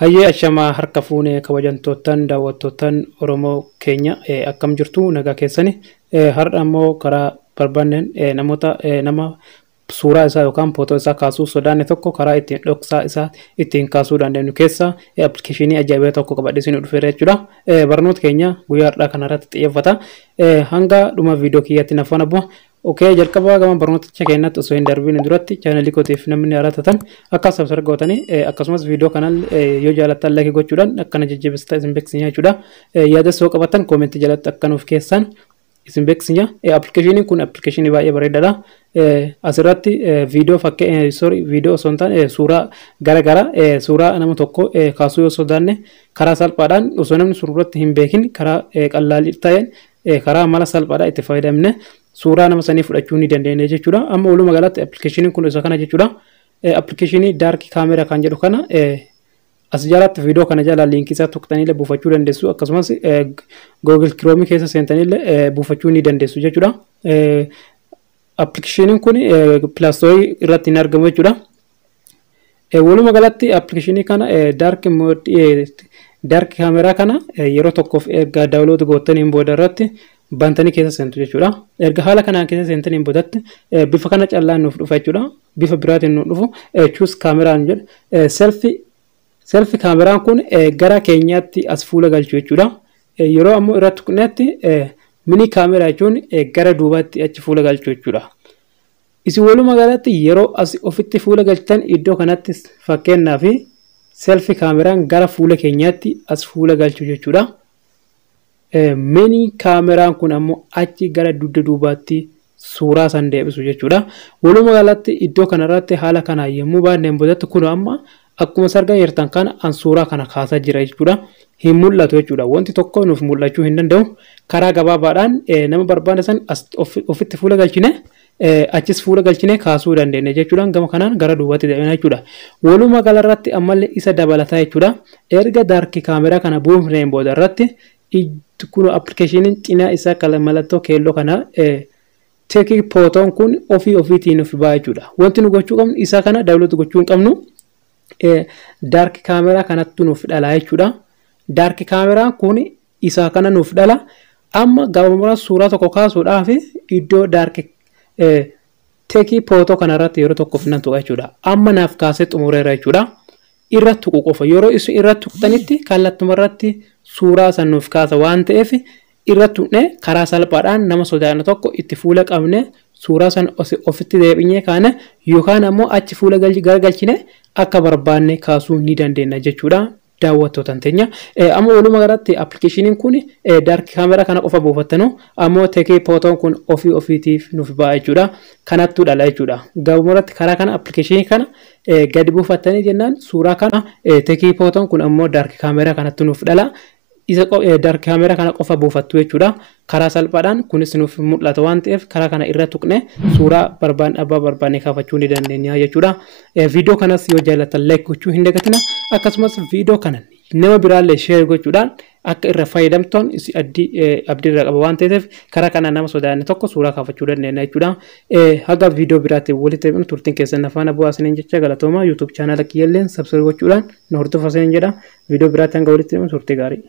Hayyee ashamaa harka fuunee kabajamtootaan daawwattootaan Oromoo keenya akkam jirtu nagaa keessani har'a immoo karaa barbaanneen nama suuraa isaa yookaan footoo isaa kaasuu sodaanne tokko karaa ittiin dhoksaa isaa ittiin kaasuu dandeenyu keessa appilikeeshinii ajaa'ibaa tokko qabadhee isin dhufeera jechuudha. Barnoota keenya guyyaa har'aa kanarratti xiyyeeffata. Hanga dhuma viidiyoo kiyyaatti nafaan abbo. Oke, jalqaba gama barnooticha keenyatti osoo hin darbiin duratti chaanalii kootiif namni haaratatan akka sabsar gootanii akkasumas viidiyoo kanaan yoo jaalattan like gochuudhaan akkana jajjabeessitaa isin beeksisa jechuudha. Yaada soo qabatan koomentii jalatti akka nuuf keessan isin beeksisa. Appilikeeshiniin kun appilikeeshinii baay'ee bareedaadha. Asirratti viidiyoo osoo hin taane suuraa garaagaraa suuraa nama tokko kaasuu yoo sodaanne karaa salphaadhaan osoo namni suuratti hin beekin karaa qal'aa ta'een karaa mala salphaadhaan itti fayyadamne suuraa nama sanii fudhachuu ni dandeenya jechuudha. Amma walumaa galatti appilikeeshiniin kun isa kana jechuudha. Appilikeeshinii daark kaameraa kan jedhu kana as jalatti viidiyoo kana jala liinkii isaa tuqxanii buufachuu dandeessu. Akkasumas Google Chrome keessa seentanii buufachuu ni dandeessu jechuudha. Appilikeeshiniin kun Play Store irratti hin argamu jechuudha. Walumaa galatti appilikeeshinii kana daark kaameraa kana yeroo tokkoof erga daawunlood gootaniin booda irratti bantanii keessa seentu jechuudha. Erga haala kanaan keessa seentaniin boodatti bifa kana callaan nuuf dhufa jechuudha. Bifa biraatiin nuuf dhufu choose kaameraan jedhu. Selfie kaameraan kun gara keenyaatti as fuula galchu jechuudha. Yeroo ammoo irratti tuqnetti mini kaameraa jechuun gara duubaatti achi fuula galchu jechuudha. Isin walumaa galatti yeroo as ofitti fuula galchitan iddoo kanatti fakkeenyaaf selfie kaameraan gara fuula keenyaatti as fuula galchu jechuudha. Mini kaameraan kun ammoo achi gara dugda duubaatti suuraa san deebisu jechuudha. Walumaa galatti iddoo kanarratti haala kana yommuu baanneen boodatti kun amma akkuma sargaa jirtan kana an suuraa kana kaasaa jira jechuudha. Hin mul'atu jechuudha. Wanti tokko nuuf mul'achuu hin danda'u. Karaa gabaabaadhaan nama barbaade san ofitti fuula galchine achis fuula galchine kaasuu dandeenya jechuudha. Gama kanaan gara duubaatti deemna jechuudha. Walumaa galarratti ammallee isa dabalataa jechuudha. Erga daark kaameraa kana buufneen booda irratti kun appilikeeshiniin cinaa isaa kala mallattoo keelloo kana teekii pootoon kun ofiitiin nuuf ba'a jechuudha. Wanti nu gochuu qabnu isaa kana daawwatu gochuu hin qabnu daark kaameraa kanatti nuuf dhala jechuudha. Daark kaameraan kun isaa kana nuuf dhala. Amma gabaabumatti suuraa tokko kaasuudhaaf iddoo daark teekii pootoo kanarratti yeroo tokkoof nan tuqa jechuudha. Amma naaf kaasee xumureera jechuudha. Irratti tuqu qofa yeroo isin irratti tuqxanitti kallattumarratti suuraa san nuuf kaasa waan ta'eef irratti tuqne karaa salphaadhaan nama sodaanne tokko itti fuula qabne suuraa san ofitti deebinee kaane yookaan ammoo achi fuula garagalchine akka barbaanne kaasuu ni dandeenya jechuudha. Daawwattootaan teenya amma walumaa galatti appilikeeshiniin kun daark kaameraa kana qofa buufattanu ammoo teekii pootoon kun ofiitiif nuuf ba'a jechuudha. Kanattuu dhala jechuudha. Gabaabumatti karaa kana appilikeeshinii kana gadi buufattanii jennaan suuraa kana teekii pootoon kun ammoo daark kaameraa kanatti nuuf dhala. Isa daark kaameraa kana qofa buufattu jechuudha. Karaa salphaadhaan kunis nuuf mul'ata waan ta'eef karaa kana irra tuqne suuraa barbaanne kaafachuu ni dandeenya jechuudha. Viidiyoo kanas yoo jaallattan like gochuu hin dagatina. Akkasumas viidiyoo kana nama biraallee share gochuudhaan akka irra fayyadamtan abdii irra qaba waan ta'eef karaa kana nama sodaanne tokko suuraa kaafachuu dandeenya jechuudha. Haga viidiyoo biraatti walitti deebiin turtiin keessan afaan bu'aasaniin jecha galatooma YouTube chaanala kiyyalleen subscribe gochuudhaan nu hordofaa jedha. Viidiyoo biraatti hanga walitti deebiin turtii gaarii.